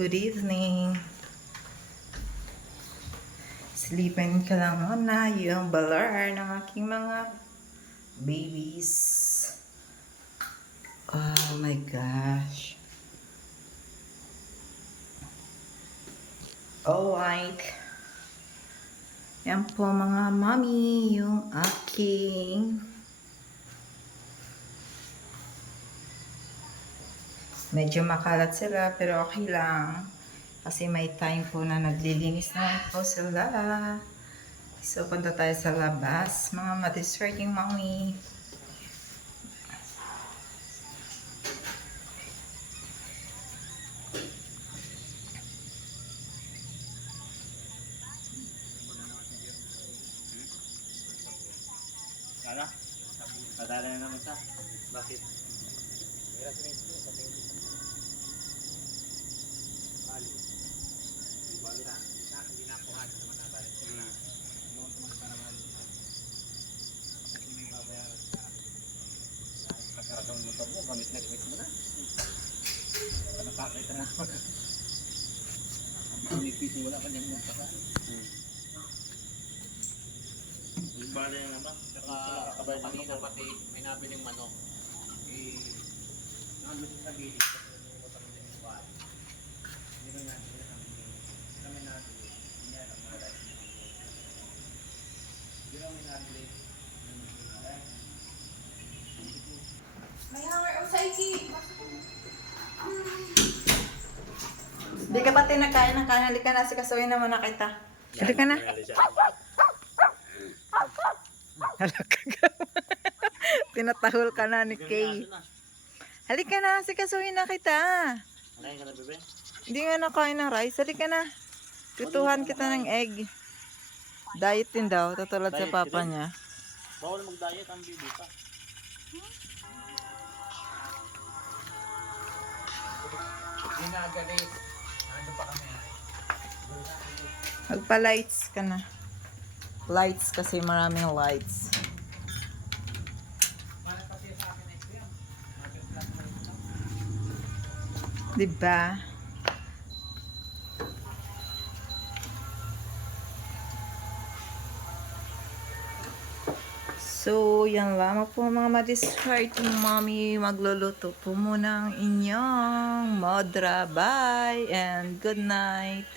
Good evening. Sleepin ka lang muna yung balar ng aking mga babies. Oh my gosh. Alright. Yan po mga mommy, yung aking medyo makalat sila pero okay lang. Kasi may time po na naglilinis na po sila. So, punta tayo sa labas. Mga madiswerding mommy. Ano? Padala na naman sa. Bakit? Bali na. Hindi na po hangin naman nabalik. Noon naman para mali. Kasi may babayaran sa pagkakataong motor mo, gamit na gamit mo na. Nakakait na nga. Pinipiti wala kanyang motor ka. Bali na naman. Saka kanina pati may nabiling manok. Nandun sa gilid kasi may motor nila yung bahay. Hindi na natin kami nabili. Hindi na ang malay. Hindi na kami nabili. May hanger o saiki. Di ka pati nagkain ng kain. Halika na, sikasuhin naman na kita. Halika na. Halika ka. Tinatahol ka na ni Kay. Halika na, sikasuhin na kita. Nakain ka na, bebe? Hindi nga nakain ng rice. Halika na. Tutuhan kita ng egg. Diet din daw, tutulad sa Diet papa din? niya. Bawal mag-diet ang bibi pa. Ginagalit. Ano pa kami? Magpa-lights ka na. Lights kasi maraming lights. Diba? So, yan lamang po mga madiscard mommy. Magluluto po muna ang inyong modra. Bye and good night.